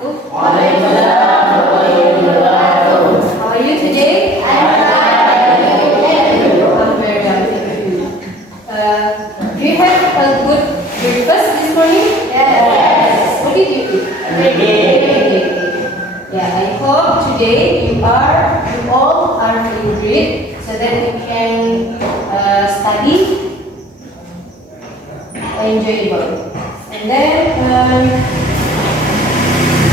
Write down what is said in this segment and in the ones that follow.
wabarakatuh. How are you today? I'm very well, thank you. Do you have a good breakfast this morning? What did you eat? Yeah, I hope today you all are feeling great so that you can study enjoyable. And then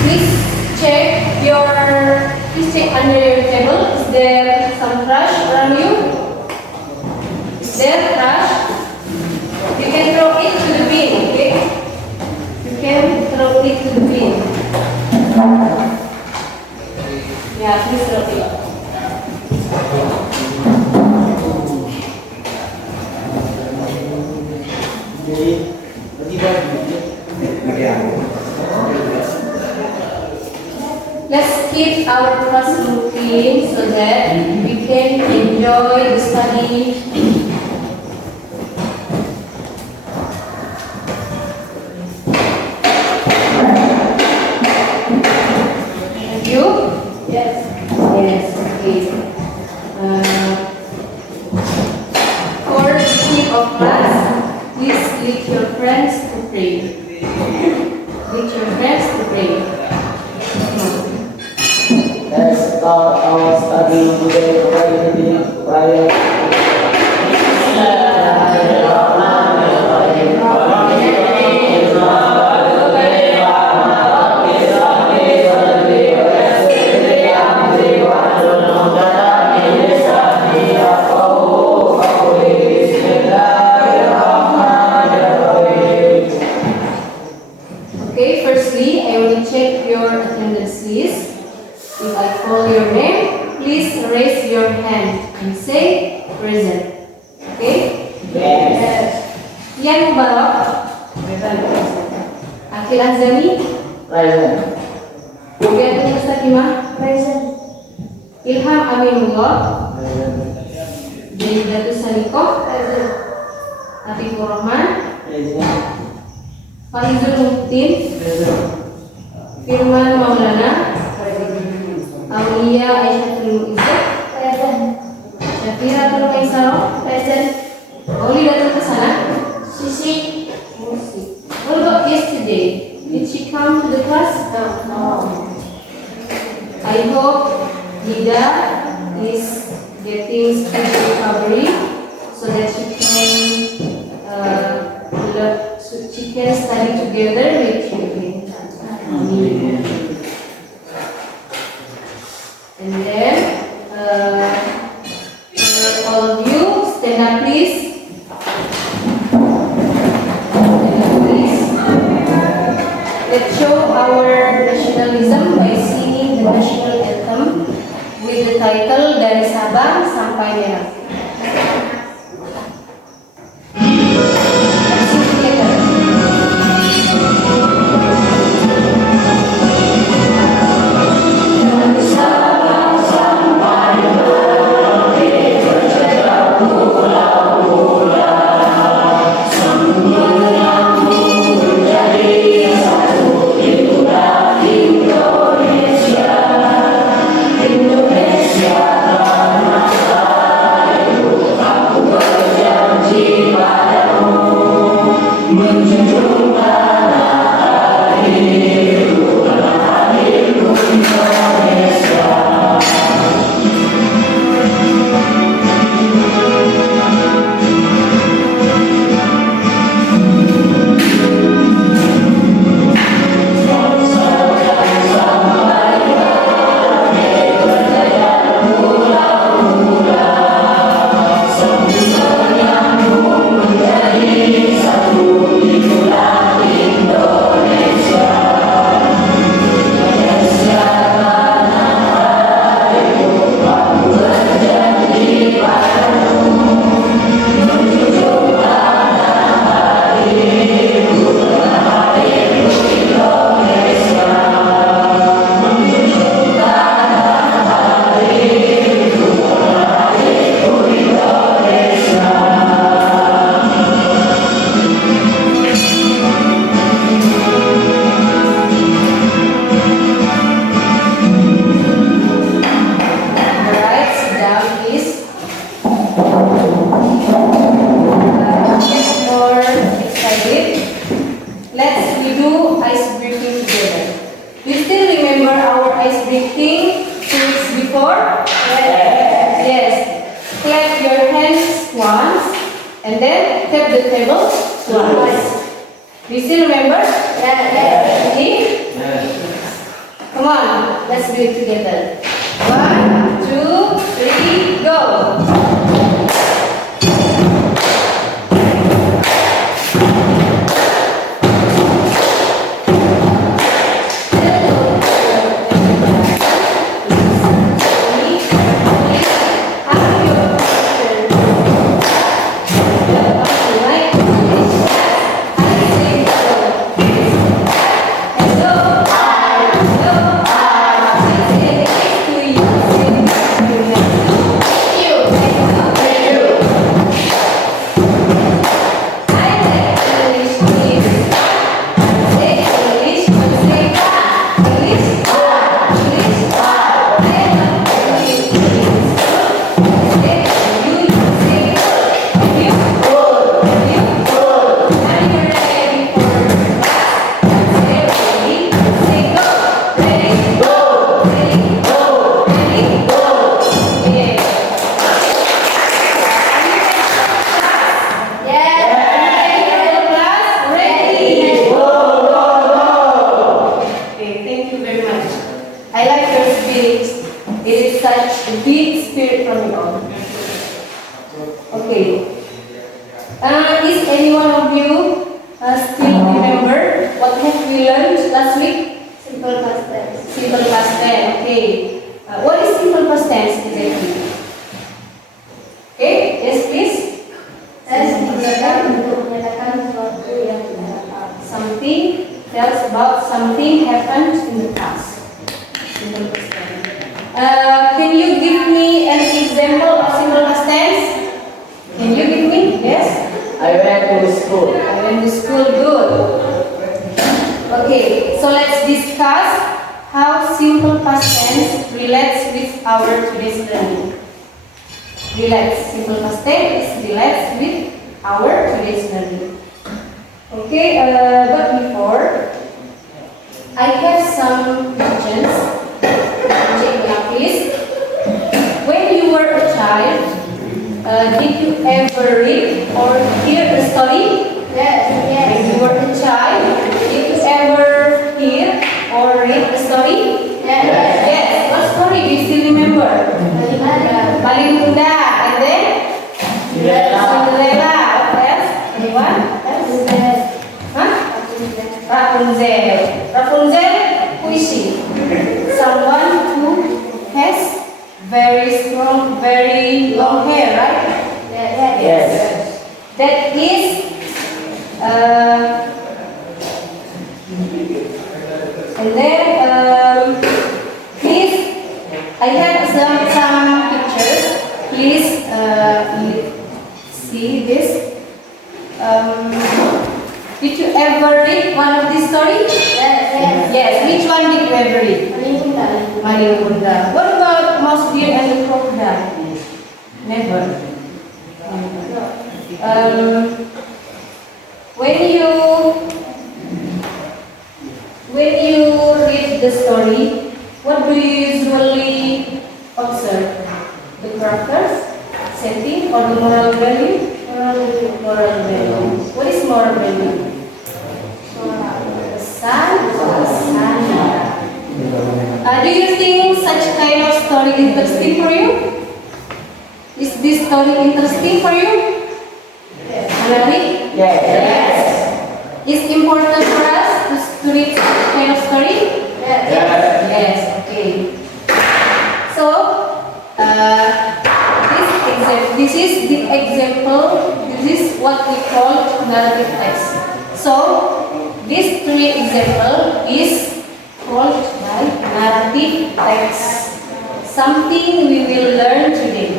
please check under your table. Is there some trash around you? Is there trash? You can throw it to the bin, okay? You can throw it to the bin. Yeah, please throw it. Let's keep our classroom clean so that we can enjoy the study. Thank you. Yes. Yes. Okay. For the beginning of class, please lead your friends to pray. Lead your friends to pray. Let's start our study today with prayer. Okay, firstly, I will check your attendance list. If I call your name, please raise your hand and say present. Okay? Yes. Ian Mubarak. Akil Azami. Present. Rubiatul Mustaqimah. Present. Ilham Aminullah. Present. Jaidatul Salikoh. Present. Atikur Rahman. Present. Fahizul Muhtin. Present. Firman Maulana. Aulia Aisyah Izzat. Present. Syafiratul Maisarah. Present. Aulidatul Kesana. Sisi. What about yesterday? Did she come to the class? No. I hope Dida is getting speech recovery so that she can study together with you. And then all of you stand up, please. Let's show our nationalism by singing the national anthem with the title Dari Sabang Sampai Merauke. Let's sing together. Dari Sabang sampai Merauke, berjalan pulau-pulau, semua nyambung menjadi satu itulah Indonesia. Indonesia bernama let's we do ice breathing together. Do you still remember our ice breathing 2 weeks before? Yes. Clap your hands once and then tap the table twice. Do you still remember? Ready? Come on, let's do it together. 1, 2, 3, go. I like your spirit. It is such a big spirit from you all. Okay. Is any one of you still remember what have we learned last week? Simple past tense. Simple past tense. Okay. What is simple past tense exactly? Okay. Yes, please. Tense digunakan untuk menyatakan sesuatu yang tidak datang. Something tells about something happened in the past. Simple past tense. Can you give me an example of simple past tense? Can you give me? Yes. I went to school. I went to school. Good. Okay. So let's discuss how simple past tense relates with our today's learning. Relates. Simple past tense relates with our today's learning. Okay. But before, I have some questions. Check me out, please. When you were a child, did you ever read or hear a story? When you were a child, did you ever hear or read a story? Yes. What story do you still remember? Paling Bunda. And then? Cinderella. What else? Anyone? Huh? Rapunzel. Rapunzel, who is she? Someone who has very strong, very long hair, right? Yes. That is, and then, please, I have some pictures. Please, see this. Did you ever read one of these stories? Yes. Which one did you ever read? Maling Bunda. What about Mouse Deer and the Crocodile? Never. When you read the story, what do you usually observe? The characters, setting, or the moral value? Moral value. What is moral value? Pesan. Do you think such kind of story interesting for you? Is this story interesting for you? Menarik? Yes. Is important for us to read such kind of story? Yes. Okay. So, this is the example. This is what we call narrative text. So, this 3 example is called by narrative text. Something we will learn today.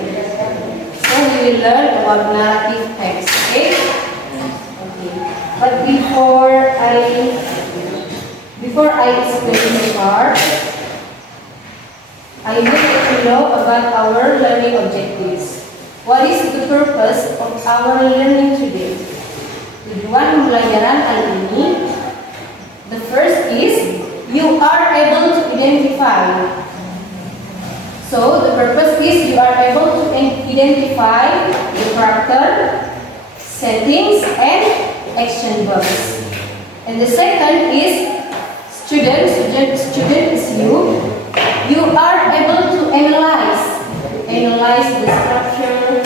So we will learn about narrative text. Okay. But before I explain the part, I would like to know about our learning objectives. What is the purpose of our learning today? Tujuan pembelajaran kali ini identify. So the purpose is you are able to identify the character, settings, and action verbs. And the second is student is you. You are able to analyze the structure,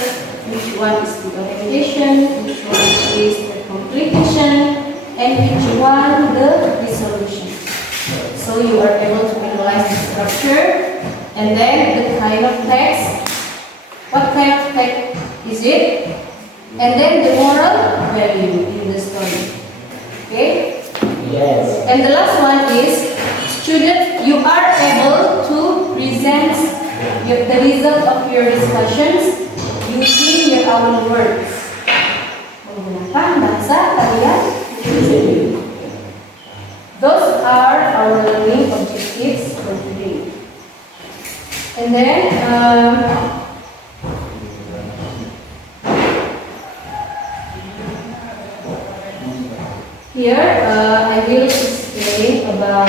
which one is the orientation, which one is the complication, and which one the resolution. So you are able to analyze the structure, and then the kind of text, what kind of text is it, and then the moral value in the story. Okay? Yes. And the last one is student, you are able to present the result of your discussions using your own words. Menggunakan bahasa kalian sendiri. Those are our learning objectives for today. And then here I will explain about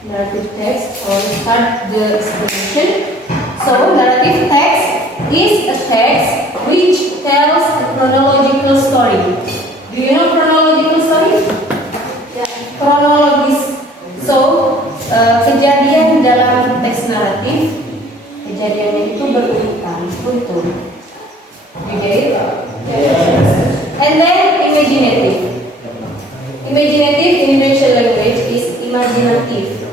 narrative text or start the explanation. So narrative text is a text which tells a chronological story. Do you know chronological story? Kronologis. So kejadian dalam teks naratif, kejadiannya itu berurutan, beruntun. You get it? And then imaginative. Imaginative in Indonesian language is imaginative,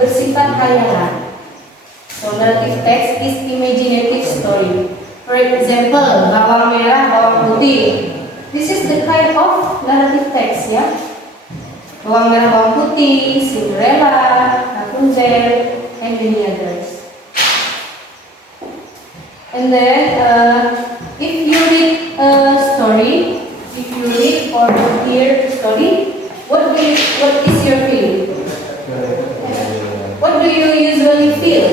bersifat khayalan. So narrative text is imaginative story. For example, bawang merah, bawang putih. This is the kind of narrative text, ya. Bawang merah, bawang putih, Cinderella, Rapunzel, and many others. And then, if you read a story, if you read or hear a story, what is your feeling? What do you usually feel?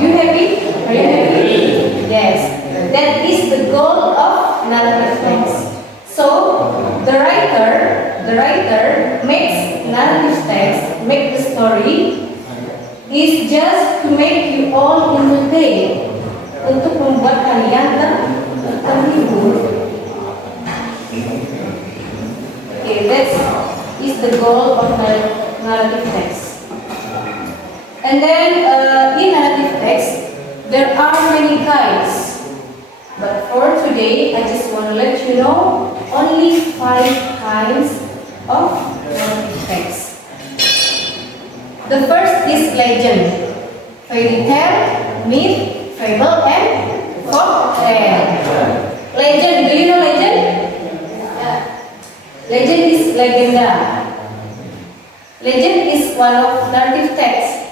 You happy? Are you happy? Yes. That is the goal of narrative text. So the writer makes narrative text, make the story is just to make you all entertain, untuk membuat kalian terhibur. Okay, that is the goal of narrative text. And then in narrative text, there are many kinds. But for today, I just want to let you know only 5 kinds of narrative text. The first is legend, fairy tale, myth, fable, and folktale. Legend, do you know legend? Legend is legenda. Legend is one of narrative texts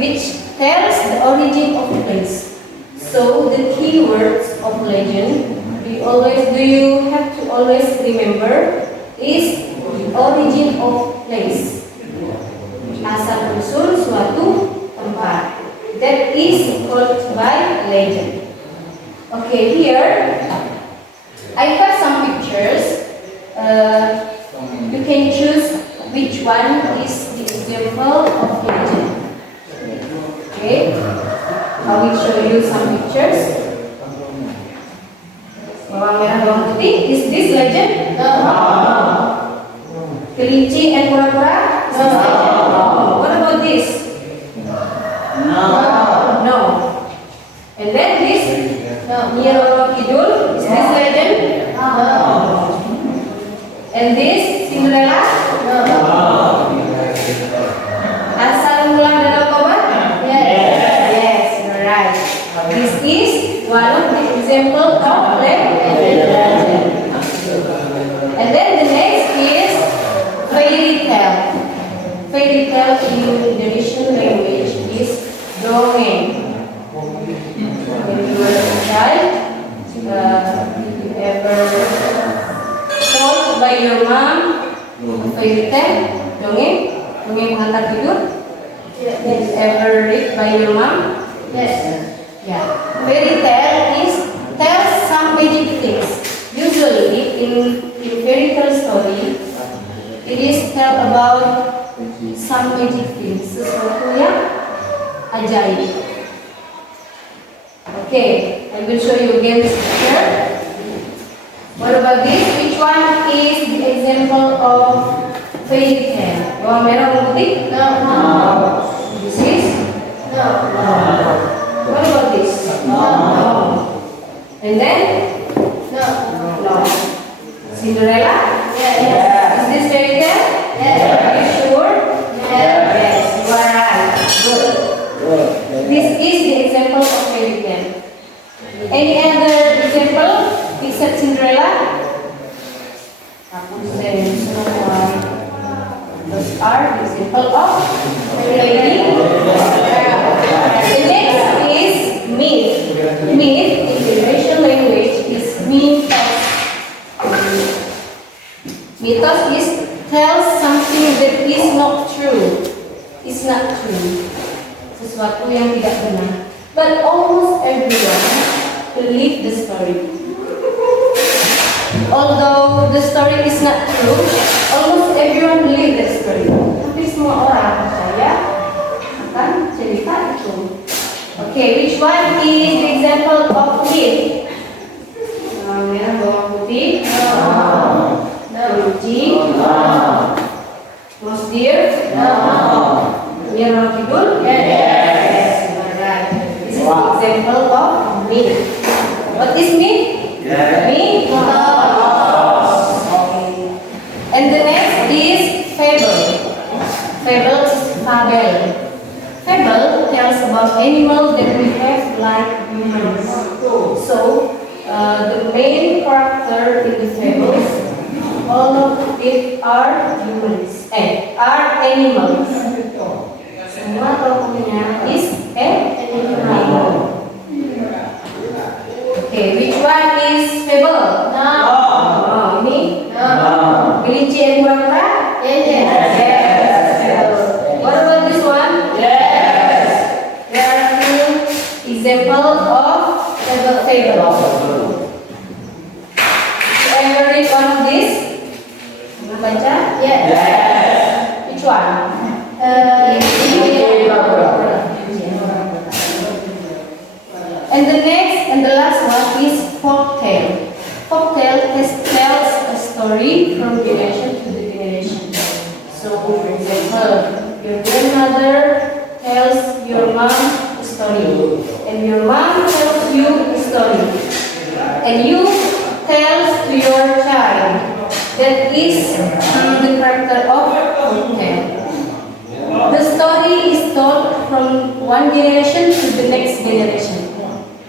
which tells the origin of a place. So the key words of legend do you have to always remember is the origin of place. Asal usul suatu tempat. That is called by legend. Okay, here I have some pictures. You can choose which one is the example of legend. Okay, I will show you some pictures. Bawang merah, bawang putih. Is this legend? No. Kelinci and kura-kura? No. What about this? No. No. And then this? Nyi Roro Kidul? Is this legend? No. And this? Cinderella? No. Asal Mula Danau Toba? Yes. Yes, you're right. This is one of the example of legend. And then the next is fairy tale. Fairy tale in Indonesian language is dongeng. When you were a child, you ever told by your mom a fairy tale, dongeng pengantar tidur? Did you ever read by your mom? Yes. Yeah. Fairy tale is tells some magic things. Usually in fairy tale story, it is tell about some magic things, sesuatu yang ajaib. Okay, I will show you again this picture. What about this? Which one is the example of fairy tale? Bawang merah, bawang putih? No. This is? No. What about this? No. And then? No. No. Cinderella? Yes. Is this fairy tale? Yes. Are you sure? Yes. Yes, you are right. Good. Good. This is the example of fairy tale. Any other example except Cinderella? Rapunzel, Snow White. Those are the example of fairy tale. The next is myth. Myth in the Eurasian language is mythos. Mythos is tells something that is not true. It's not true. Sesuatu yang tidak benar. But almost everyone believe the story. Although the story is not true, almost everyone believe the story. Hampir semua orang percaya akan cerita itu. Okay, which one is the example of myth? Bawang merah, bawang putih. Kelinci. Mouse deer. Nyerang kidul. Yes, you are right. This is the example of myth. What is myth? Myth. Okay. And the next is fable. Fable is fabel. Fable tells about animals that we have like humans. So, the main character in the fables, all of it are humans, are animals. Semua tokohnya is animal. Okay, which one is fable? No. Oh, ini? No. Kelinci yang pura-pura? Yes. Yes. What about this one? Yes. There are two examples of fable. Can you read one of this? Baca? Yes. Which one? And the next and the last one is folktale. Folktale tells a story from generation to the generation. So, for example, your grandmother tells your mom a story, and your mom tells you a story, and you tells to your child. That is the character of folktale. The story is told from one generation to the next generation.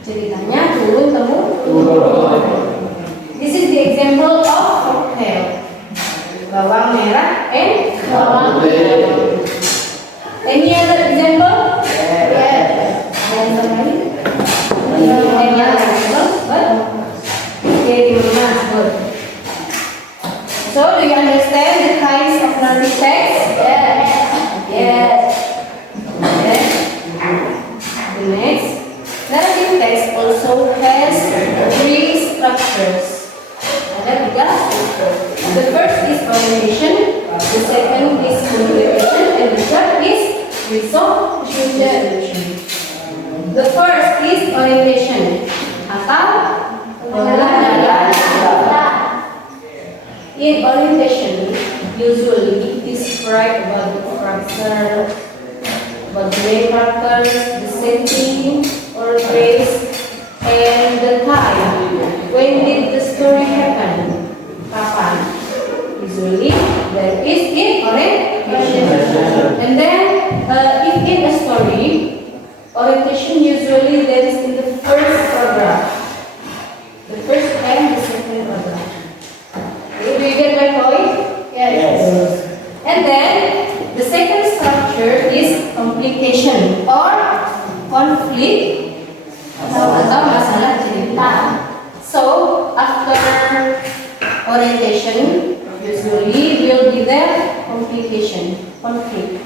Ceritanya turun temurun. This is the example of folktale. Bawang merah and bawang putih. Any other example? Yes. Any other example? But okay, good. So, do you understand the kinds of narrative text? Yes. Then, the next, narrative text also has three structures. Ada tiga struktur. The first is orientation, the second is communication, and the third is resolution. The first is orientation atau pengenalan. In orientation, usually describe about the character, about the main characters, the setting or place, and the time. When did the story happen? Kapan? Usually, that is in orientation. And then, if in a story, orientation usually that is in the first paragraph, the first and the second paragraph. Okay, do you get my point? Yes. And then the second structure is complication or conflict atau masalah cerita. So after orientation, usually will be there complication, conflict.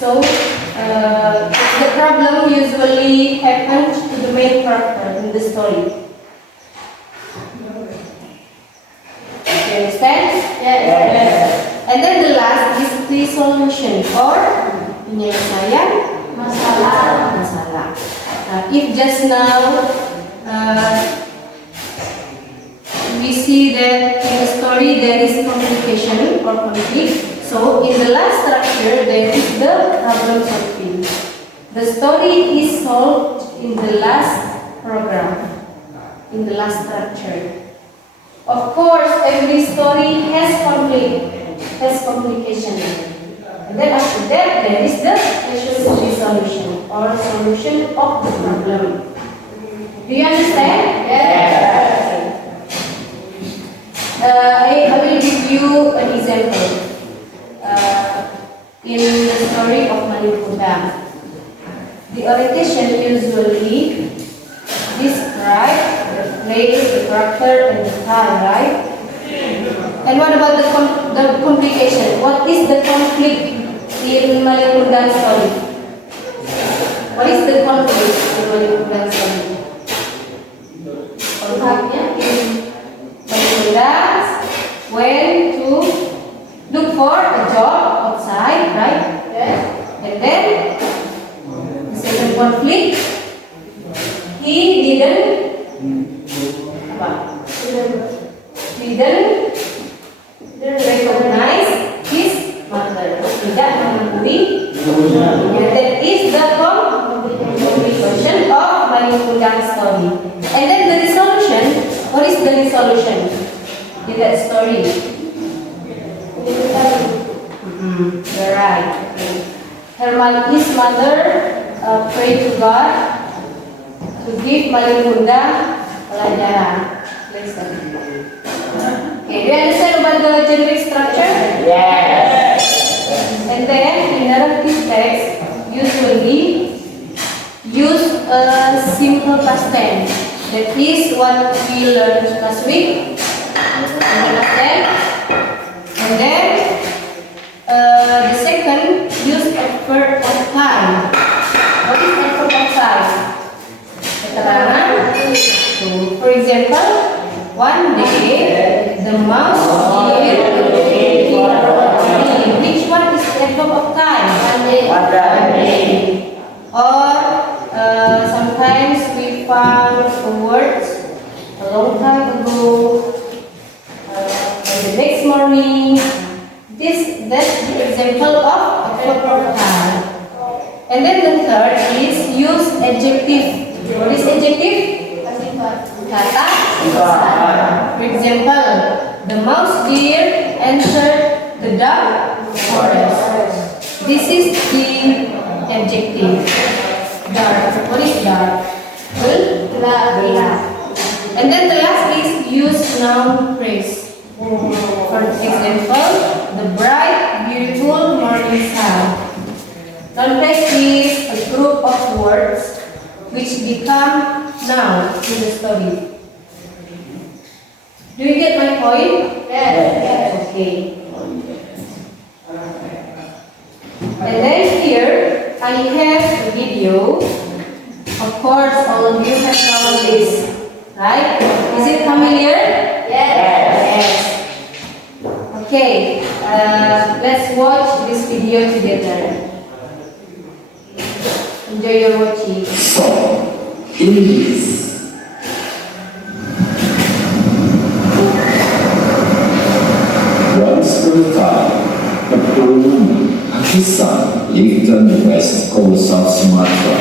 So the problem usually happens to the main character in the story. You understand? Yes. And then the last is resolution or penyelesaian masalah. If just now we see that in the story there is communication or conflict, so in the last structure there is the problem solving. The story is solved in the last program, in the last structure. Of course, every story has conflict, has complication. And then after that, there is the resolution or solution of the problem. Do you understand? Yes. I will give you an example. In the story of Malin Kundang, the orientation usually describe the place, the character, and the time, right? And what about the complication? What is the conflict in Malin Kundang story? What is the conflict in Malin Kundang story? Konfliknya in Malin Kundang went to look for a job outside, right? Yes. And then the second conflict, he didn't recognize his mother. Tidak mengakui. That is the conclusion of Malin Kundang story. And then the resolution. What is the resolution in that story? You're right. His mother prayed to God to give Malin Kundang pelajaran. Listen. Okay, do you understand about the generic structure? Yes. And then in narrative text usually use a simple past tense. That is what we learned last week. Understand? And then the second use a verb of time. What is the verb of time? Keterangan. For example, one day the mouse appeared. Which one is the verb of time? One day. Or sometimes we found words a long time ago. The next morning. That's the example of a verb of time. And then the third is use adjective. What is adjective? Kata. For example, the mouse deer entered the dark forest. This is the adjective. Dark. What is dark? Gelap. And then the last is use noun phrase. For example, the bright, beautiful morning sun. Noun phrase is a group of words which become noun in the story. Do you get my point? Yes. Okay. And then here I have a video. Of course, all of you have known this, right? Is it familiar? Yes. Okay, let's watch this video together. Enjoy your watching. So, English. Once upon a time, a poor woman and his son lived on the west coast of Sumatra.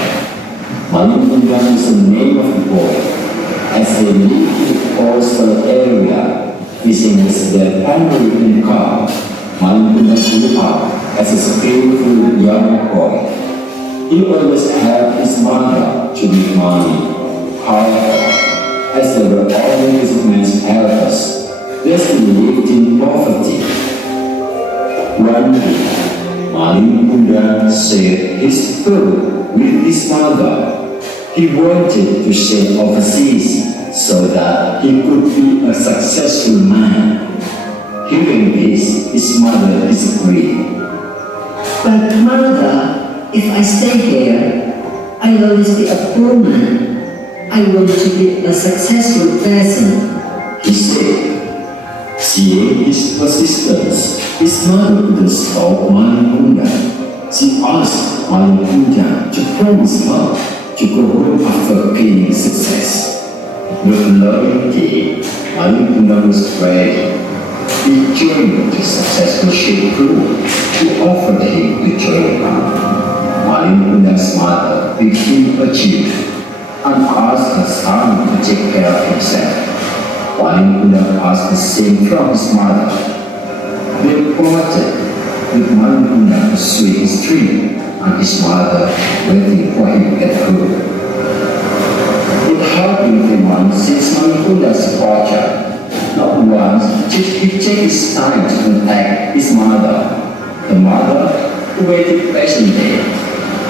Malin Kundang is the name of the boy. As they lived in the coastal area, fishing was their primary income. Malin Kundang grew up as a skillful young boy. He always helped his mother to make money. However, as they were only his man's helpers, they still lived in poverty. One day, Malin Kundang shared his food with his mother. He wanted to sail overseas so that he could be a successful man. Hearing this, his mother disagreed. But mother, if I stay here, I will always be a poor man. I want to be a successful person. He said, Seeing his persistence, his mother couldn't stop Malikunda. She asked Malikunda to promise her to go home after gaining success. With loving day, Malikunda was ready. He joined the successful ship crew who offered him to join her. Malikunda's mother became a chief and asked her son to take care of himself. Malikunda asked the same from his mother. They parted, with Malikunda pursuing his dream and his mother waiting for him at home. It had been 3 months since Malikunda's departure. Not once did he take his time to contact his mother. The mother, who waited patiently,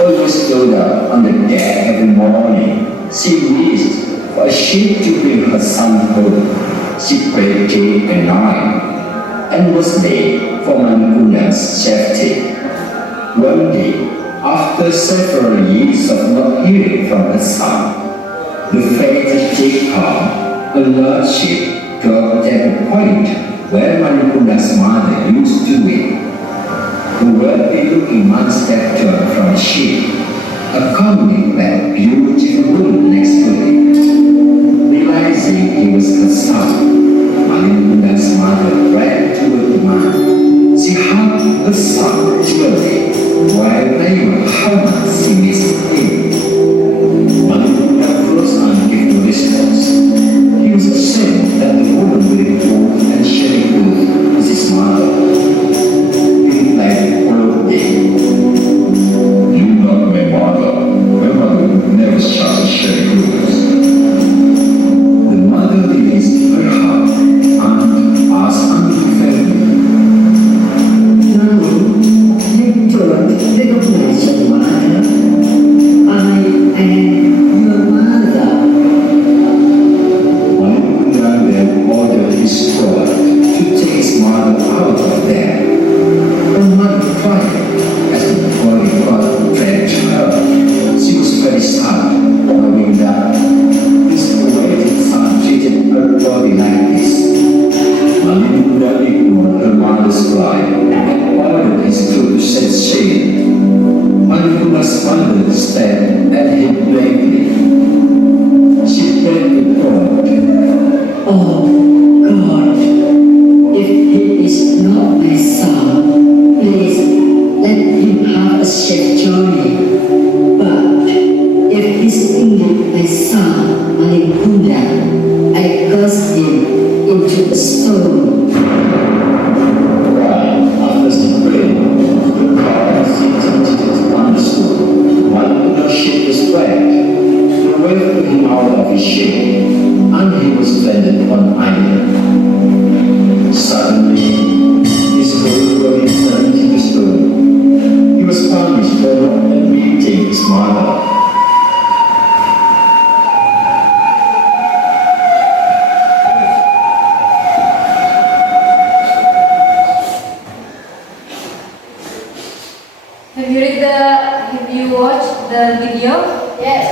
always stood up on the deck every morning. She wished for a ship to bring her son home. She prayed day and night and was late for Malikunda's safety. One day, after several years of not hearing from her son, the fated day came. A large ship docked at the point where Malikunda's mother used to wait. The wealthy-looking man stepped down from the ship, accompanied by a beautiful woman next to him. Realizing he was her son, Malikunda's mother ran toward the man. She hugged her son tearfully while telling how much she missed him. Malikunda froze and gave no response. He was ashamed that the woman would go and sharing food with his mother. He replied, "Oh, You not my mother. My mother would never share clothes." the mother released her heart and asked unfairly, No, you don't recognize your mother. I am your mother. Malikunda then ordered his squad to take his mother out of there. Her mother cried as the bodyguard dragged her. She was very sad, knowing that his awaited son treated her body like this. Malikunda ignored her mother's cry and ordered his crew to set sail. Malikunda's mother stared at him blankly. She prayed to God. Oh, God, if he is not my son, please let him have a safe journey. But if he's indeed my son, Malikunda, I cast him into a stone. Right after the rain, the car sinking understood. Malikunda's ship was wrecked. They waved him out of his ship, and he was landed on island. Suddenly, his whole body turned into stone. He was punished for not admitting his mother. Have you watched the video? Yes.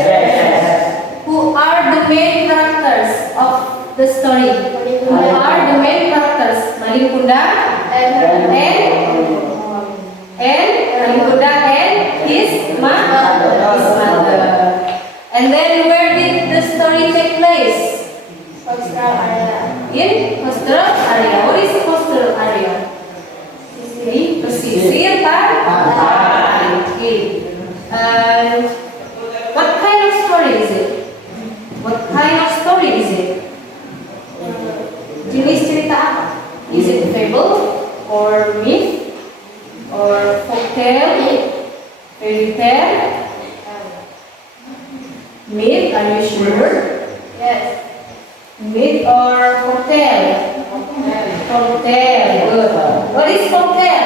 Who are the main characters of the story? Who are the main characters? Malikunda and Malikunda and his mother. And then where did the story take place? Coastal area. In coastal area. What is coastal area? Pesisir pantai. Okay. And what kind of story is it? What kind of story is it? Jenis cerita apa? Is it fable or myth or folktale, fairy tale? Myth? Are you sure? Yes. Myth or folktale? Folktale. Good. What is folktale?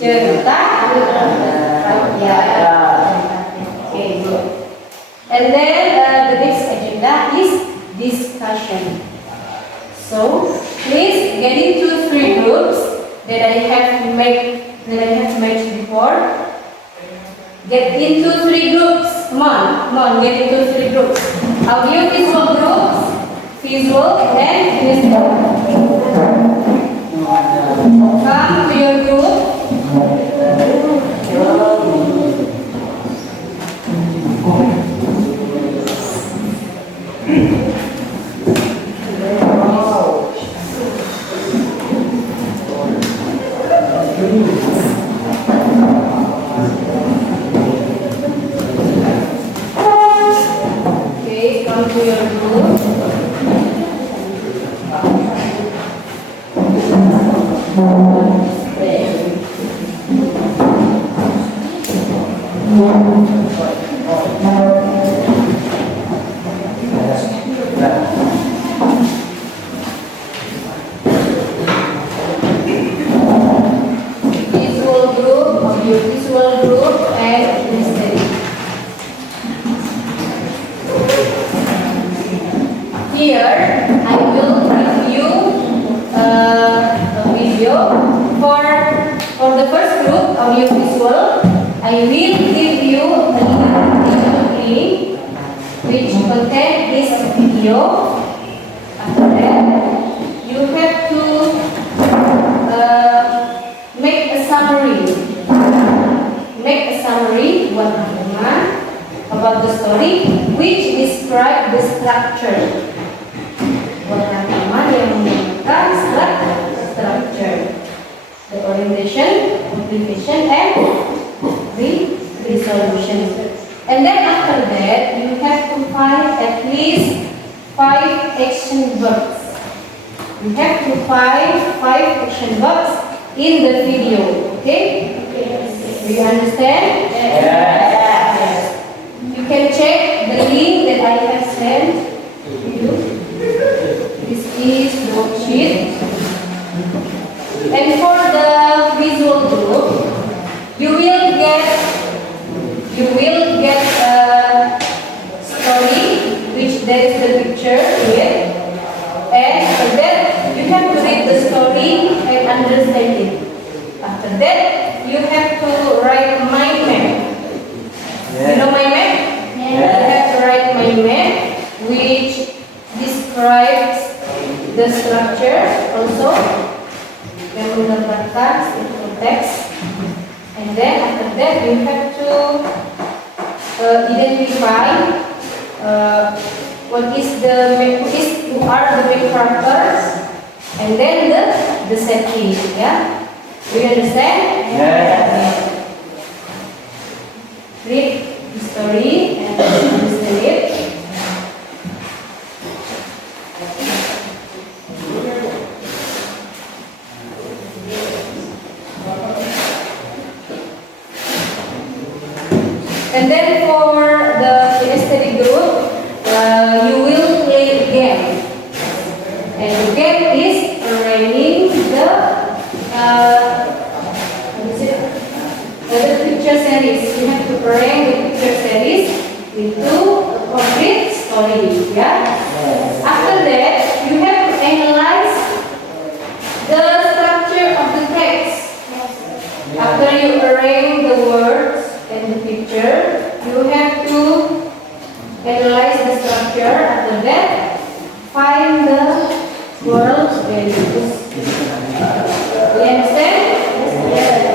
Cerita. Yeah. Okay, good. And then the next agenda is discussion. So please get into 3 groups that I have mentioned before. Get into 3 groups. Come on, get into 3 groups. Audio visual groups, visual and visual. Okay, come to your group. Visual group, audiovisual group, and kinesthetic. Here, I will give you a video for the first group, audiovisual. I will give you a link which contain this video. After that, you have to make a summary. Make a summary about the story which describe the structure. Yang menggunakan structure, the orientation, application, and the resolution. And then after that, you have to find at least 5 action verbs. You have to find 5 action verbs in the video. Okay? Do you understand? Yes. You can check the link that I have sent to you. This is the worksheet. And for the visual group, you will get a story which there is the picture here. And for that, you have to read the story and understand it. After that, you have to write mind map. You know mind map? You have to write mind map which describes the structure also, yang menggambarkan struktur teks. And then after that you have to identify who are the main characters, and then the setting. Yeah, do you understand? Yes. Read the story and understand it. And then for the kinesthetic group, you will play a game. And the game is arranging the picture series. You have to arrange the picture series into a complete story. Yeah. After that, you have to analyze the structure of the text. After you arrange the words and the picture, you have to analyze the structure. After that, find the words values. You understand? Yes.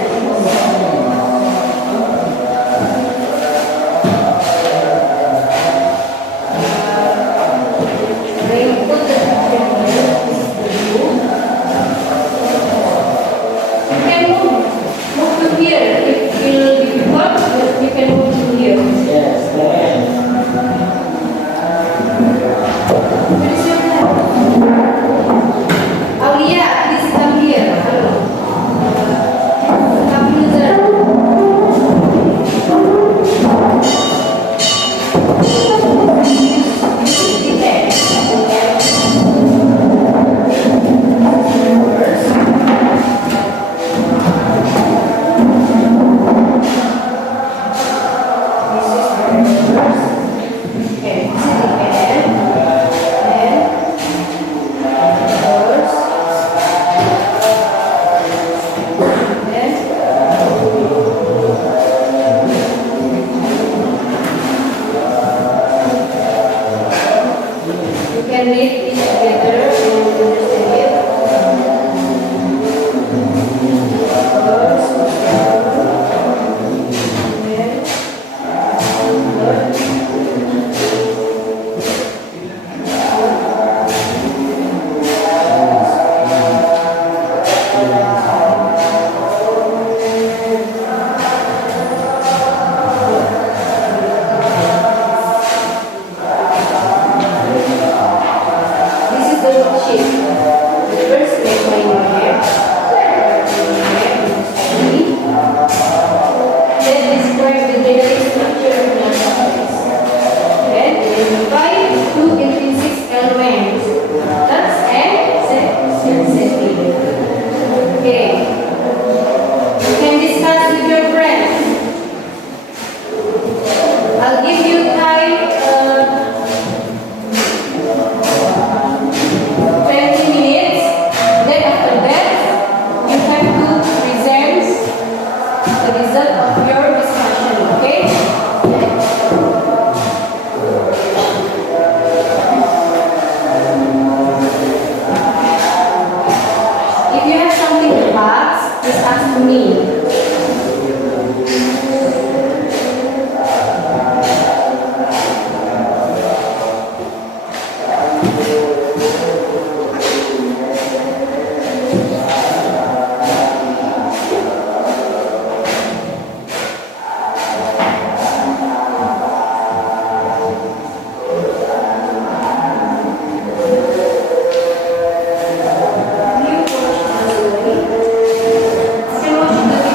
me. You watch the movie.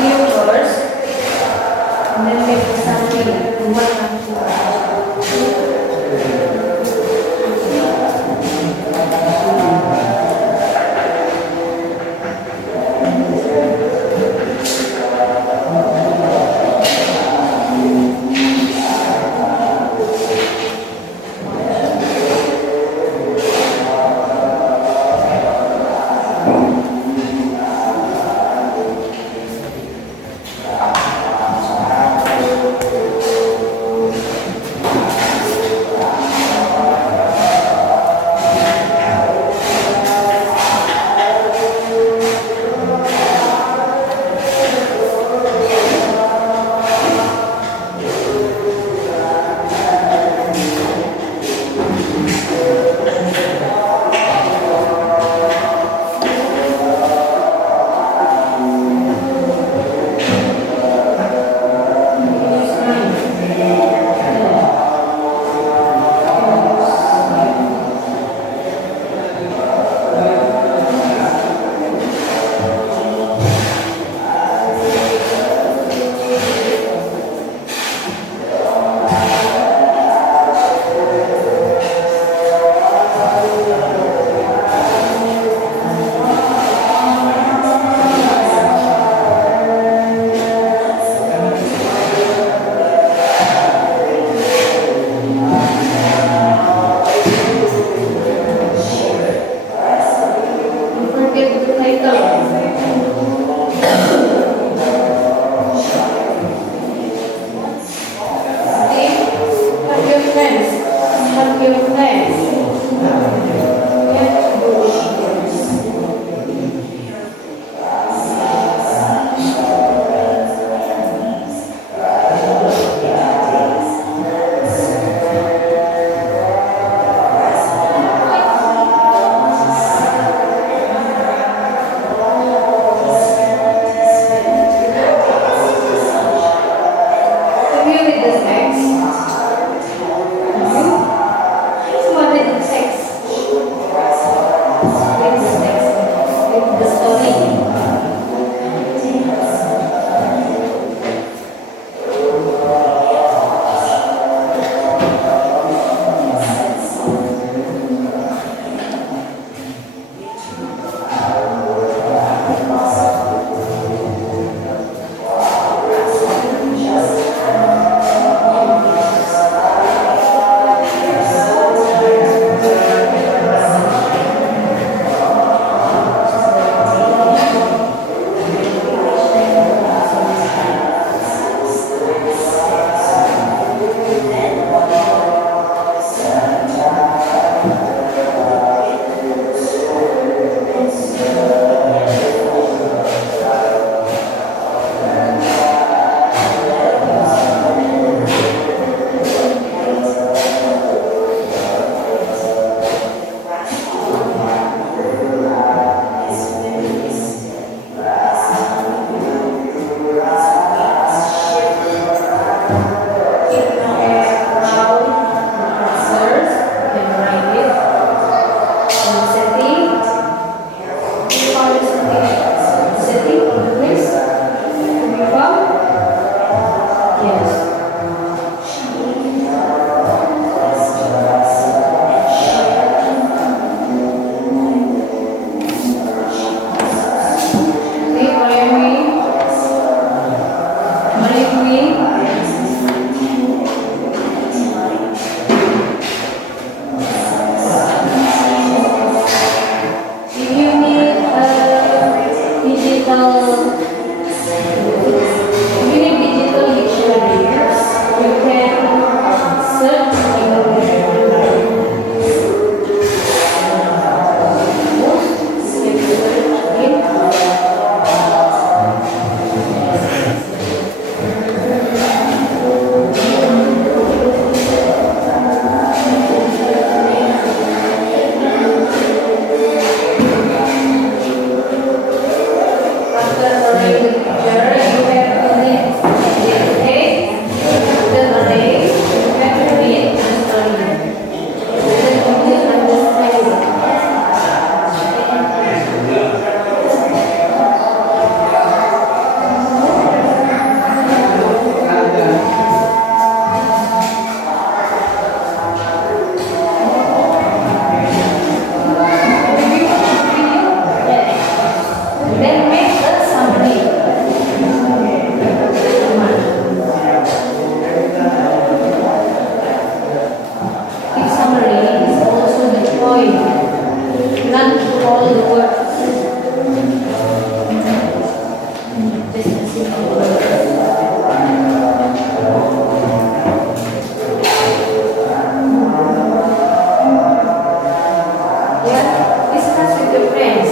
Yeah, discuss with your friends.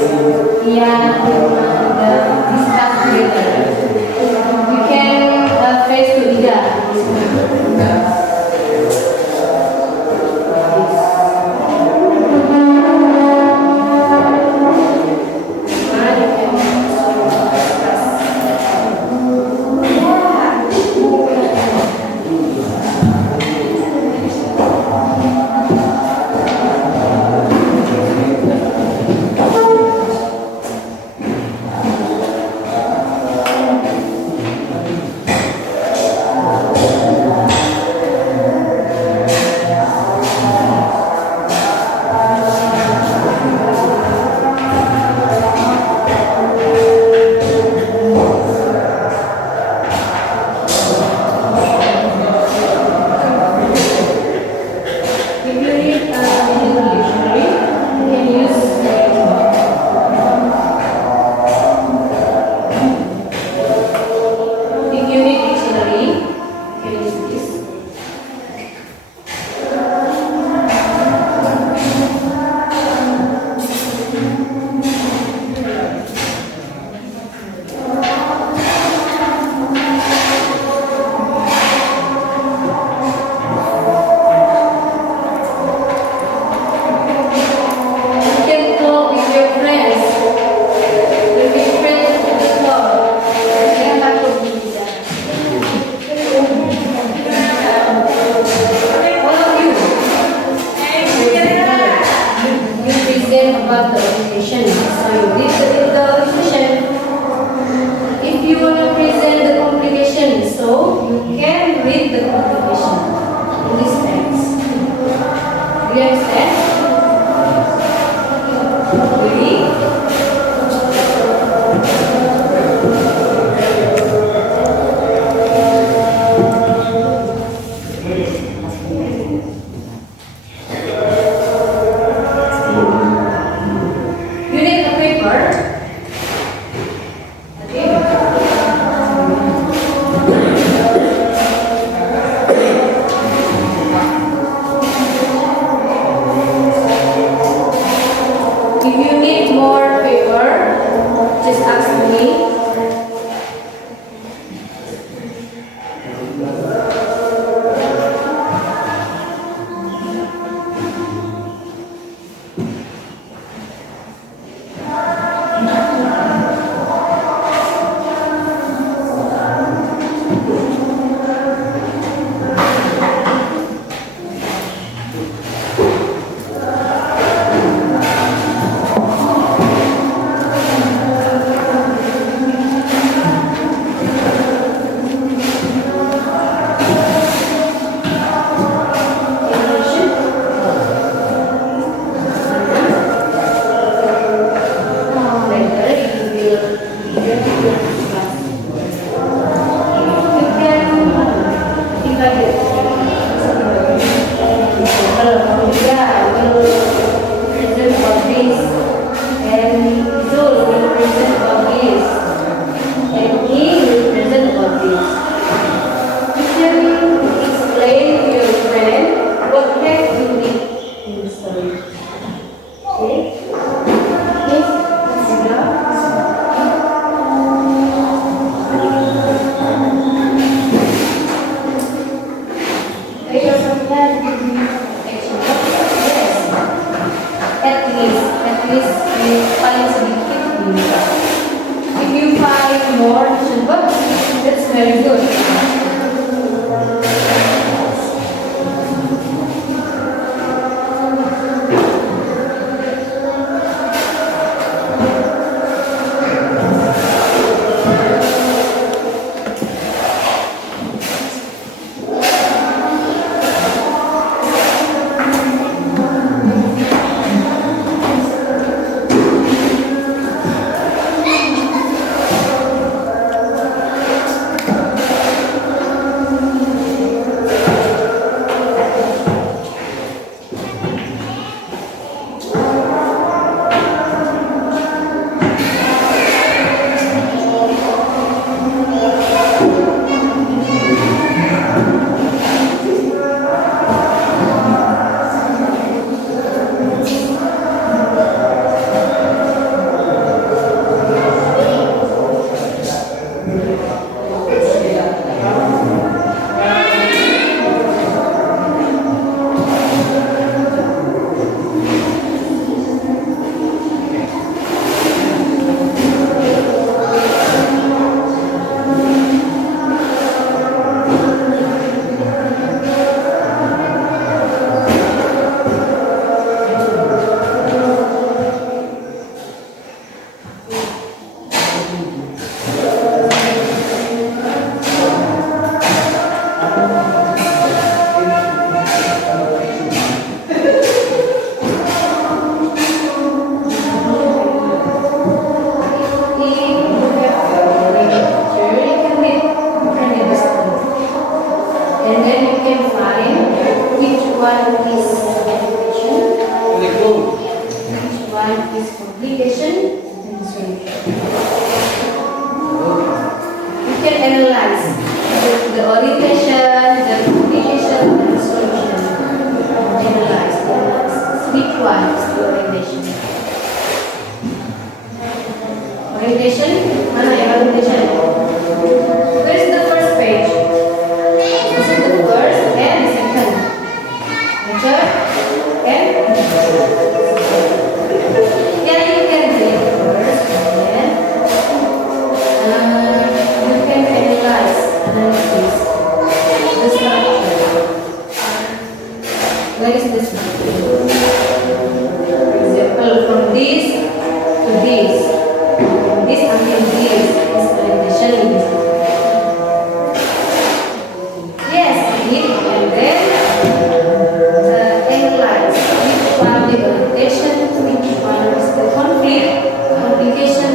Yeah, discuss together. You can face to Ida. If you need a dictionary, you can use if you need dictionary, you can use this. You can go with your friends. With your friends to the store. Saya takut bisa. All of you. You present about the organization. So you read the organization. If you want to present the complication, so you can read the complication in this text. Do you understand? Ready? You need a paper. Okay. one is education, which one is complication and solution. You can analyze the orientation, the complication, and the solution. Analyze which one is the orientation. Orientation, mana yang orientation? Where is the first page? This is the first and the second. The third and yeah, you can read first and you can analyze analysis the structure. Where is the structure? For example, from this to this. This until this is orientation. Yes, it and then analyze which one the orientation, which one is the conflict, complication,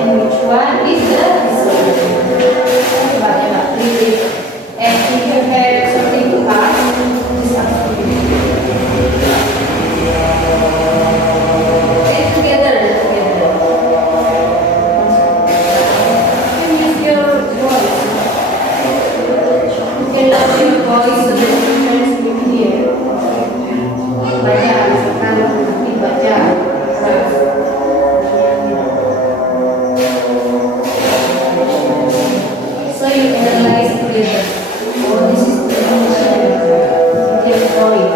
and which one is the resolution. Banyak read. And if you have something to ask, just ask me. Together. Use your voice. You can use your voice so that you can hear. Baca, misalkan dibaca. So you analyze together. Oh, this is the orientation. You can point.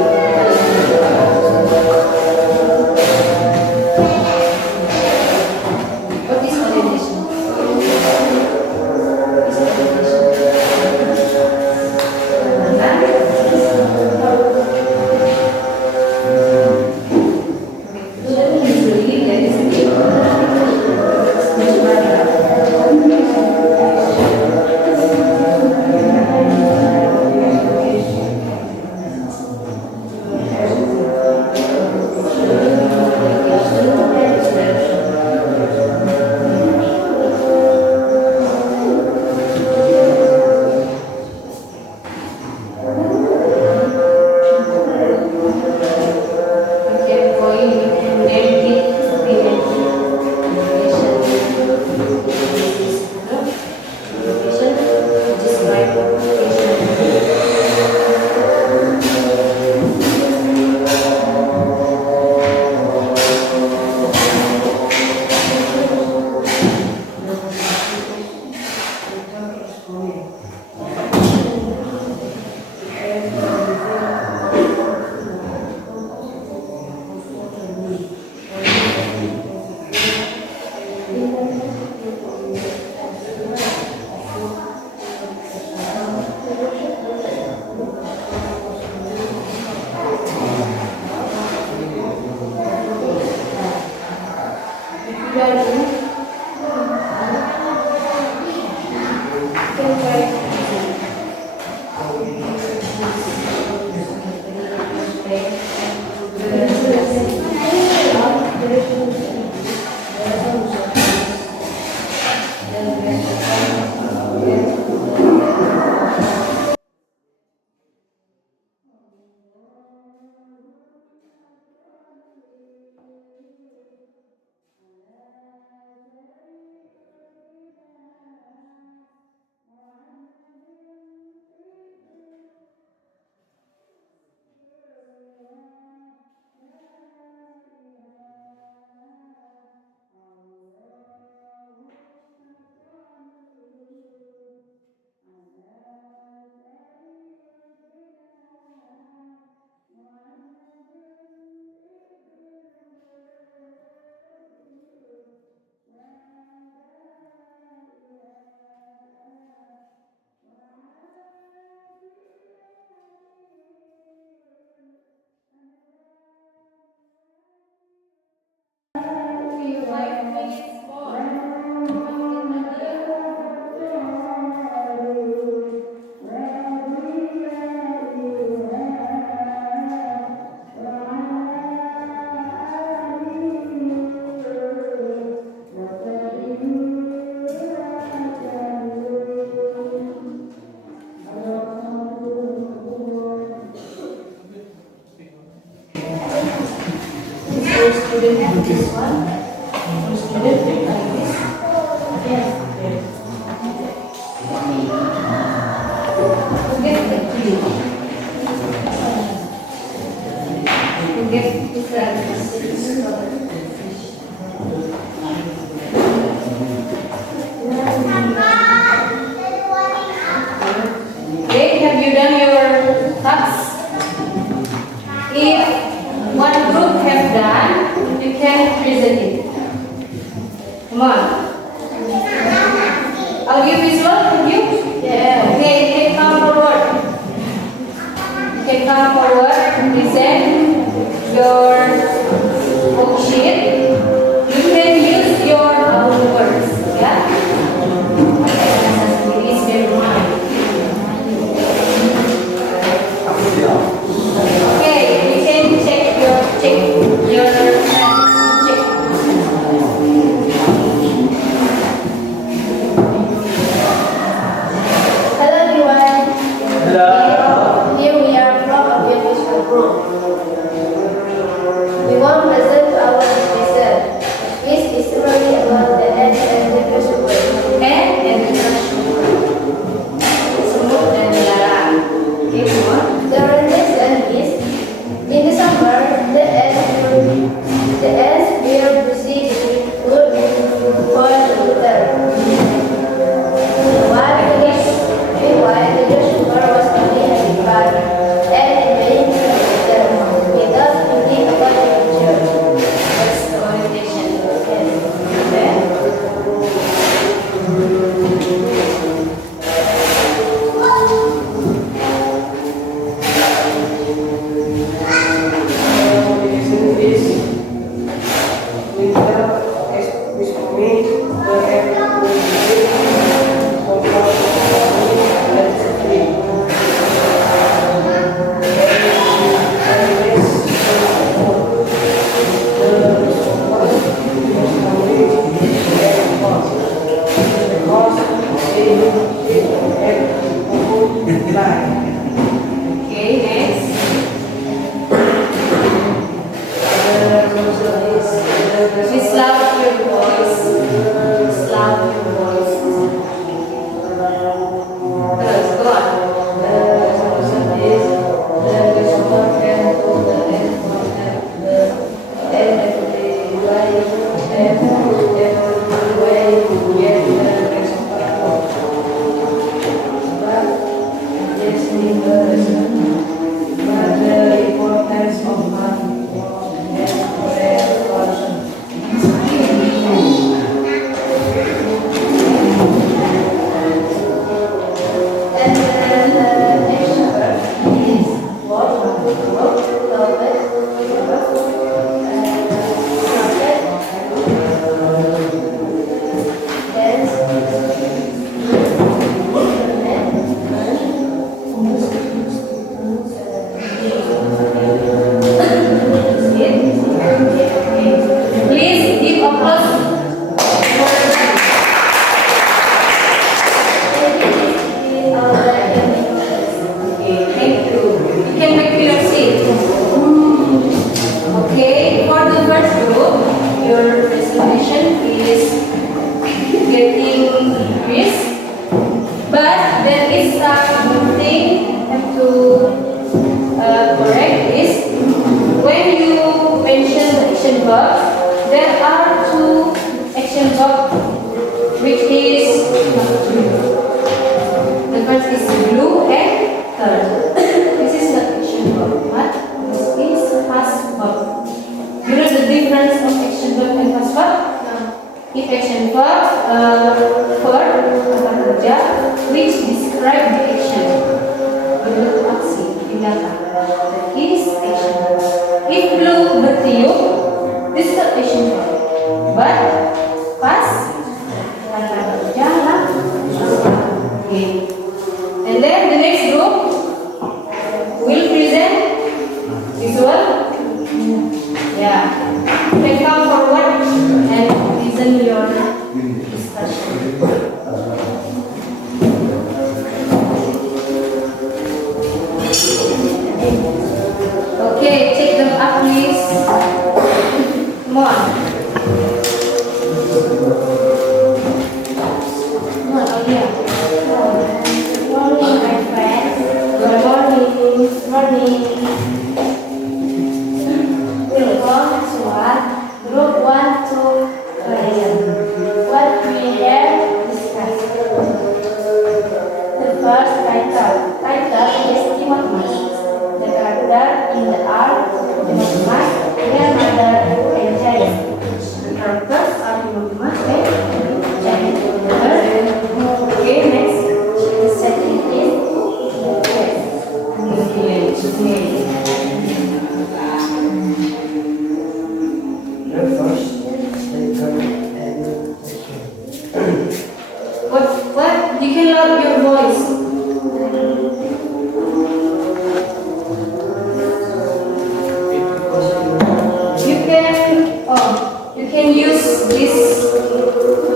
What is orientation? student have this one? Some student like this? Yes. Forget the key. Forget this Okay, have you done your tasks? If one group have done, you can present it. Come on. I'll give visual, can you? Yeah. Okay, you can come forward. You can come forward and present your worksheet. You can use your own words. Yeah? Please bear in mind. Okay, you can check your check. Hello everyone. Hello. Here we are from a visual group. We want to present our discussion. This is really about the end and the visual word. And semut dan lalat. Okay, semua. The next end is in December, the ants will busy between good for the winter. Meanwhile, the sugar was only having fun and enjoying the winter without thinking about the future. That's the orientation. Yes. Okay. Okay, next. Please loud your voice. Please loud your voice. Terus, go on. And the next word is what? Please give applause. Okay, thank you. You can back to your seat. Okay, for the first group, your presentation is getting increased, but there is something have to correct is when you mention the action verbs, there are two action verbs which is the first is blue and third. This is not action verb, but this is past verb. You know the difference of action verb and past verb? No. If action verb, verb kata kerja which describe the action, bentuk aksi tindakan, that is action verb. If blue bertiup, this is not action verb, but past kata kerja langsung. Okay. And then the next group will present visual. Yeah. You can come forward and listen your discussion. Okay, take them up please. Come first title. Title is Timotheus. The character in the art Timotheus, their mother and James. The characters are Timotheus and James. Okay, next. The second is The first, second, and What? You can lower your voice. You can use this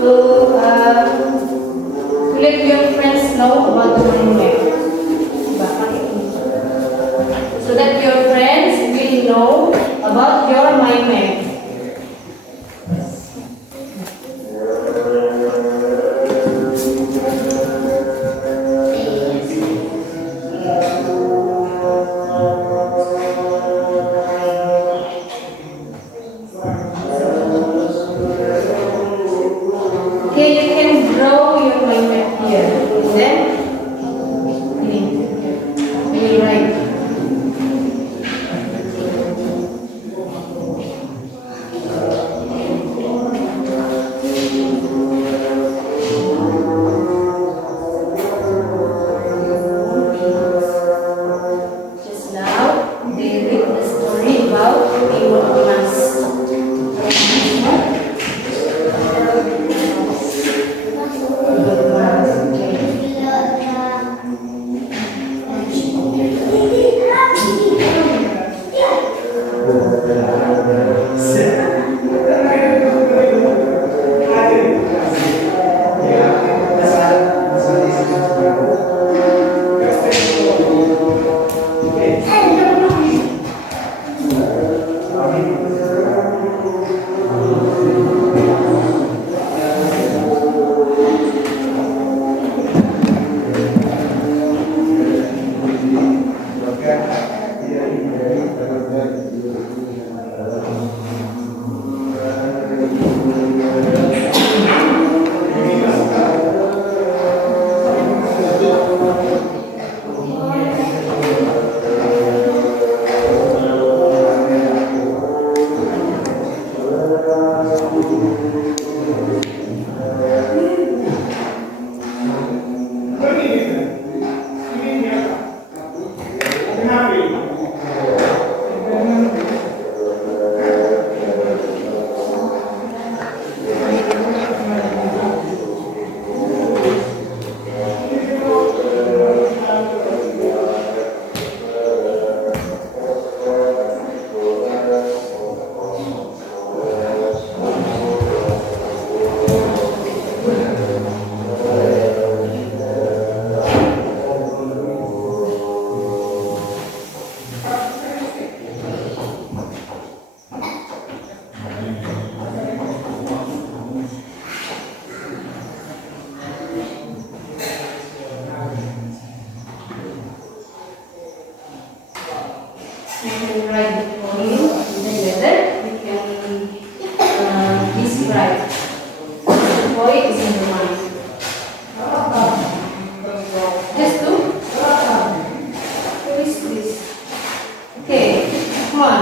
to let your friends know about the mind map. So that your friends will know about your mind map. Okay, you can draw your mind map here. Then, we will write. Just now, they read the story about Timotheus. We can write the poem together. We can describe. The poem is in the mind. Just two? Who is this? Okay, come on.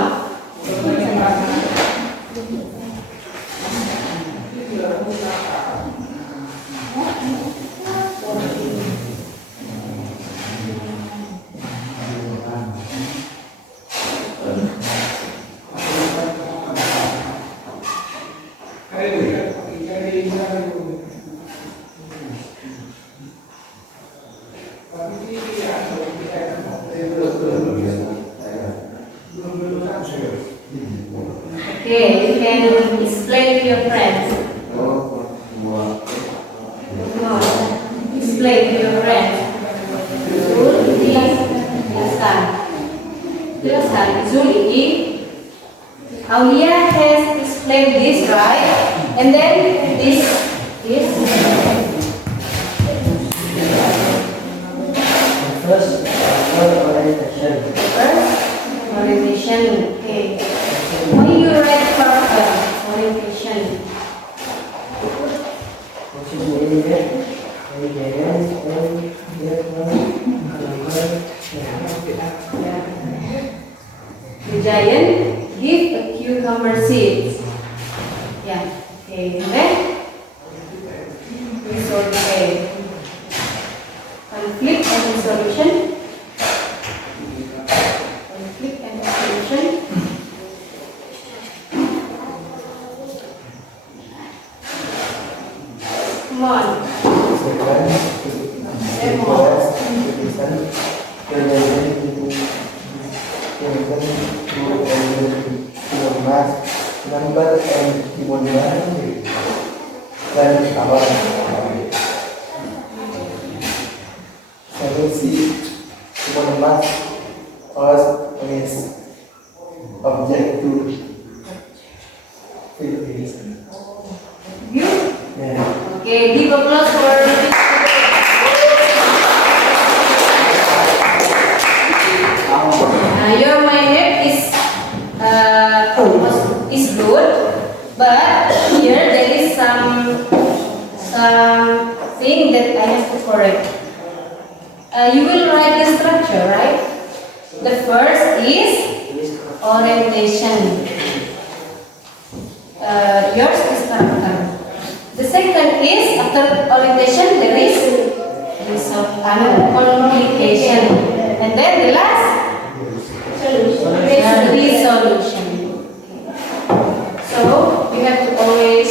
Okay, you can explain to your friends. Come on, explain to your friends. Zul ini Hasan. Hasan, Zul ini. Aulia has explained this, right? And then this is first, orientation. first orientation. Okay. When you write character orientation, Which is Conflict and resolution. Conflict and resolution. Come on. Number and kemudian dan apa solusi kemudian cause is object to You? yeah. Okay, give applause for your mind map is good, but here there is some thing that I have to correct. You will write the structure, right? The first is orientation. Yours is character. The second is after orientation there is communication, and then the last resolution. So you have to always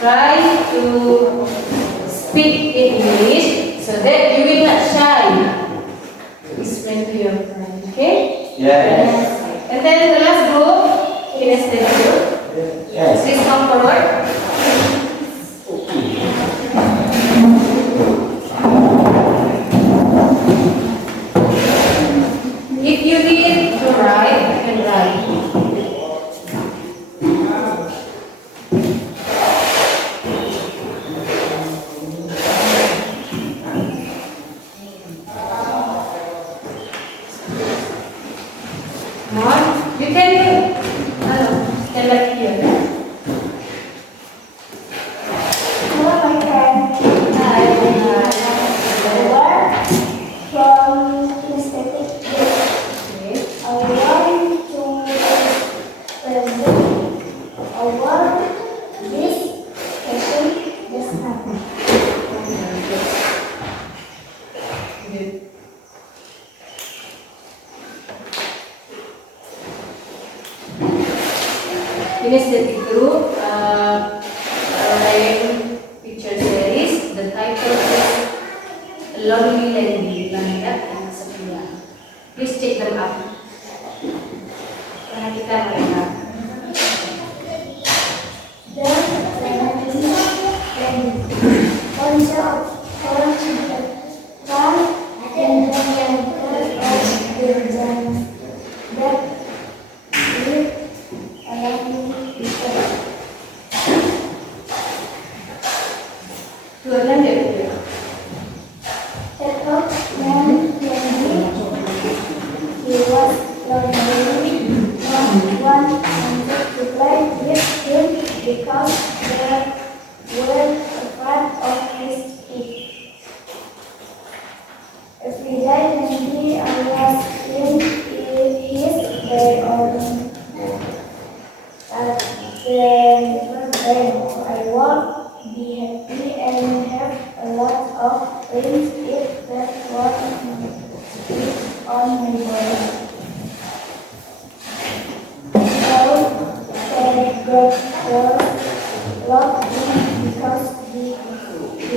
try to speak in English so that you will not shy to explain to your friend. Okay? Yes. And then the last group, kinesthetic group. Yes. Please come forward. If you need to write, you can write. Come on, you can stand like here. Hello, my friend. Hi. Award from kinesthetic group. Okay. I want to present award this session just now. Good. Kinesthetic group picture series. The title is Lonely Lady, Landak yang Setia. Please check them out. Perhatikan mereka. The Tuan dia. he was lonely. No one wanted to play with him because there were a part of his feet. Every day when I was in his bed alone. Then I would be happy and have a lot of things if that was on my body. So thank God for loved me because we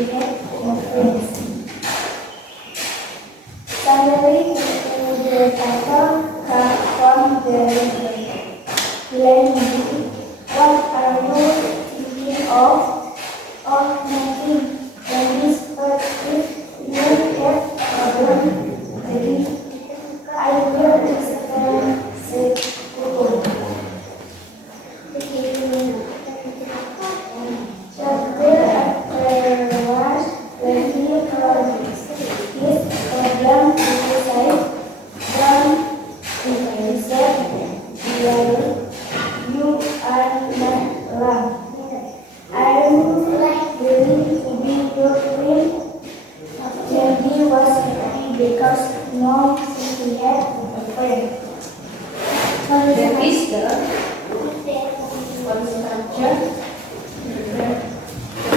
had no friends. Suddenly the title came from the lady. What are you thinking of? Oh, nothing. When this first if you have a problem, maybe I will explain it. Shortly afterwards, when he heard his problem inside, then he said, "You are not wrong. I'm willing to be your friend." Jadi was happy because now he had a friend. That is the structure.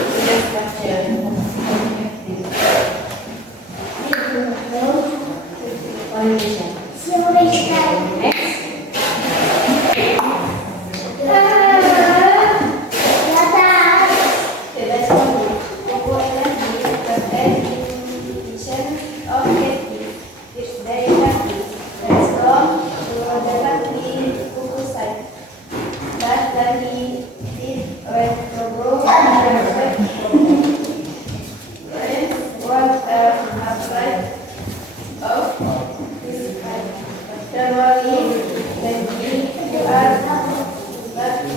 The structure. Communication. Next. The best one is energy, the definition of energy. It's very happy. Let's go to the country Kukusai. But dari it went to grow and what upright of this kind. Generally, when you are not alone,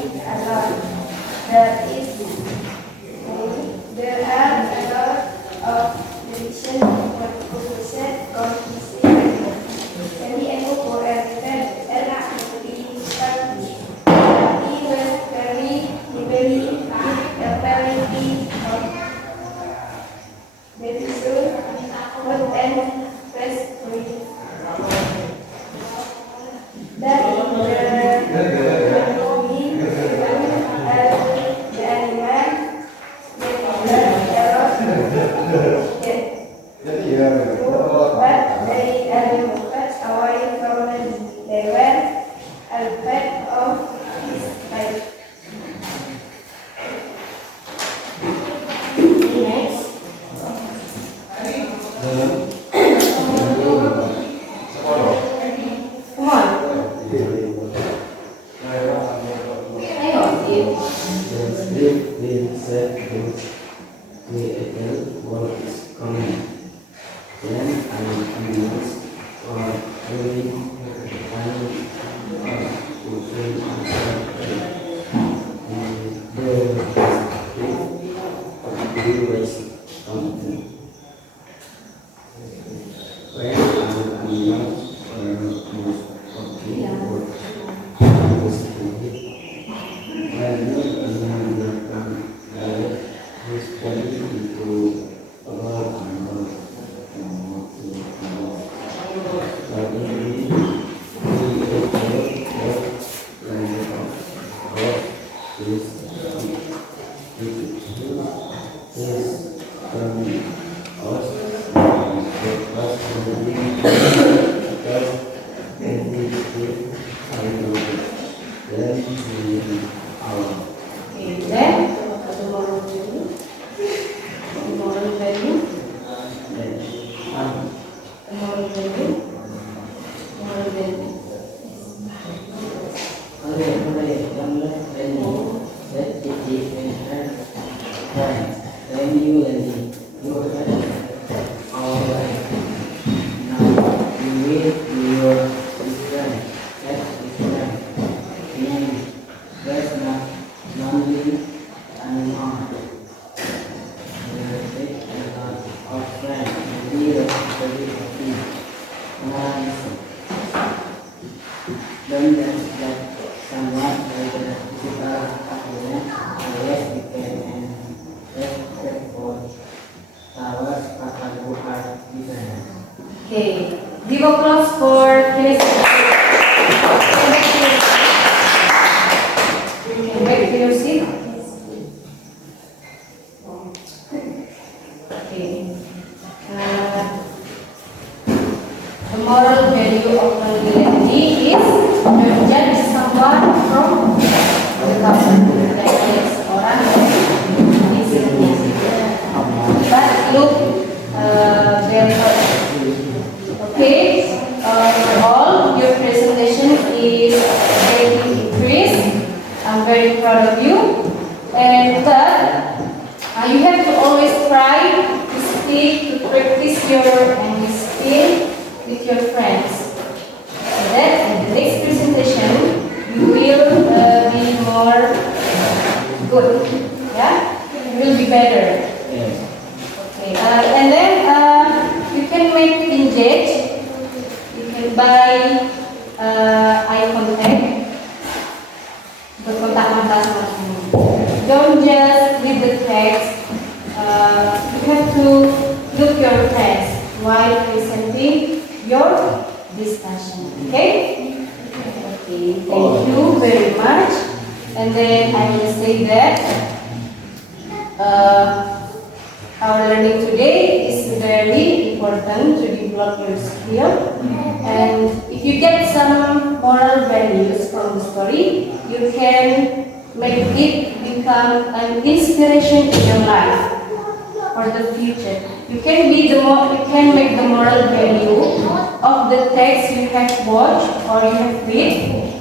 there are a lot of division what conclusion jadi aku kuatkan enak di pagi tapi was very ability of very soon what and first read dari but they are moved away from the were a part of his life. Next. Come on. Ayo, then tomorrow value. Tomorrow value. Tomorrow value. Tomorrow value. Okay, give applause for finishing. You can back to your seat. Okay. The moral value of non-duality is don't judge someone from the cover. Like this, orang yang isinya. But look very hard. Okay, overall, your presentation is very increased. I'm very proud of you. And third, you have to always try to speak, to practice your English skill with your friends. So that in the next presentation, you will be more good. Yeah, you will be better. Okay, and then you can make pinjage. You can buy eye contact. Berkontak mata sama teman. Don't just read the text. You have to look your text while presenting your discussion. Okay? Okay. Thank you very much. And then I will say that our learning today is very important. important to develop your skill. And if you get some moral values from the story, you can make it become an inspiration in your life for the future. You can make the moral value of the text you have watched or you have read,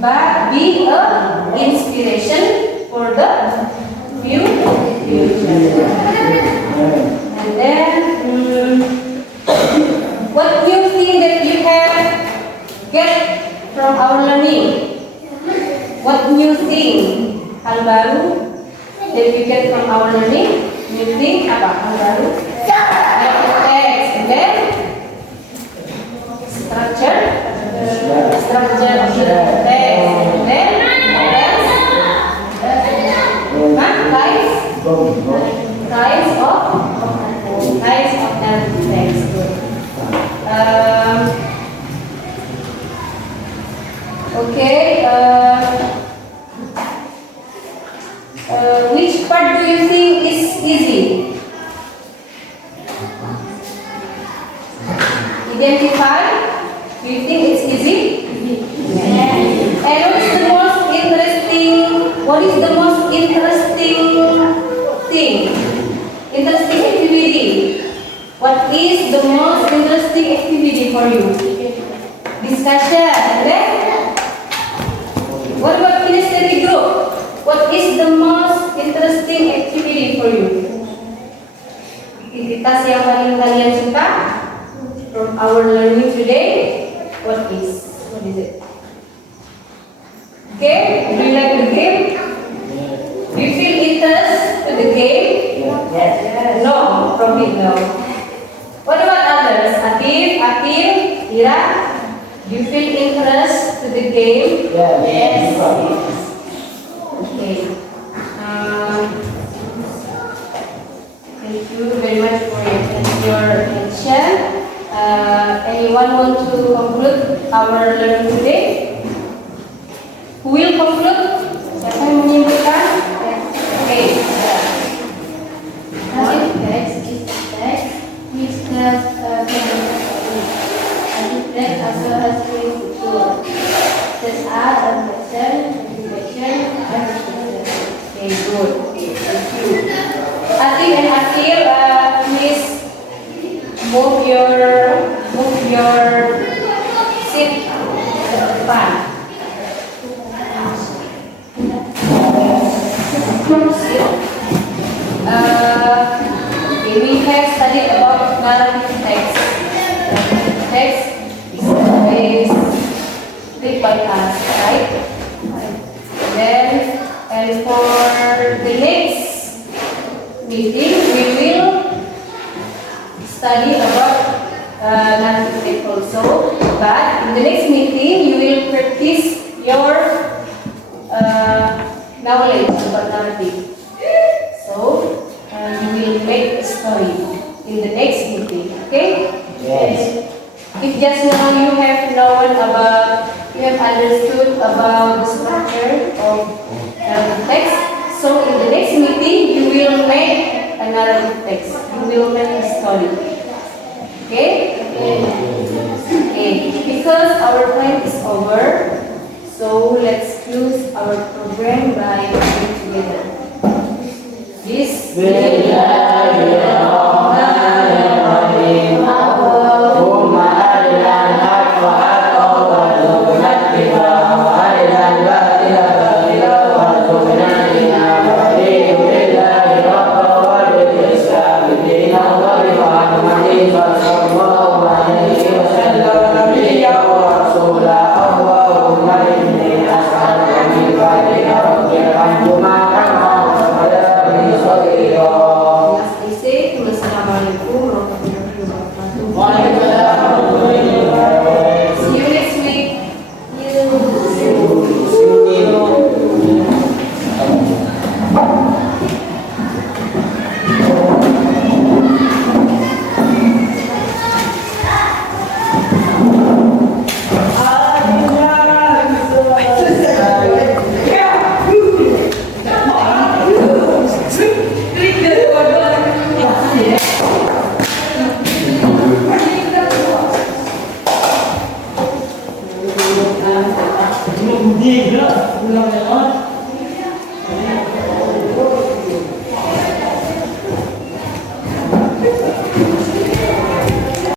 but be a inspiration for the future. And then, what new thing that you have get from our learning? What new thing? Hal baru that you get from our learning? New thing apa? Hal baru? Text, and then structure of the text, and then types of narrative text. Okay. Which part do you think is easy? Identify. Do you think it's easy? Yes. And what is the most interesting thing? Interesting activity. What is the most interesting activity for you? Discussion. And then, what about kinesthetic group? What is the most interesting activity for you? Aktivitas yang paling kalian suka from our learning today? What is it? Okay, do you like the game? Do you feel interest to the game? Yes. No, probably no. What about others? Akil, Ira? Do you feel interest to the game? Yes. Okay. Thank you very much for your attention. Anyone want to conclude our learning today? Who will conclude? Siapa yang menyimpulkan? Okay. Text is text which tells a text also has three structures. These are objection, introduction, and description. Okay, good. Okay, thank you. Atik and Akil, please move your seat ke depan. Okay, we have studied about narrative text. Text is read by us, right? And for the next meeting, we will study about narrative text also. But in the next meeting, you will practice your knowledge about narrative. So, you will make a story in the next meeting, okay? Yes. If just now you have understood about the structure of the text, so in the next meeting you will make a narrative text. You will make a story.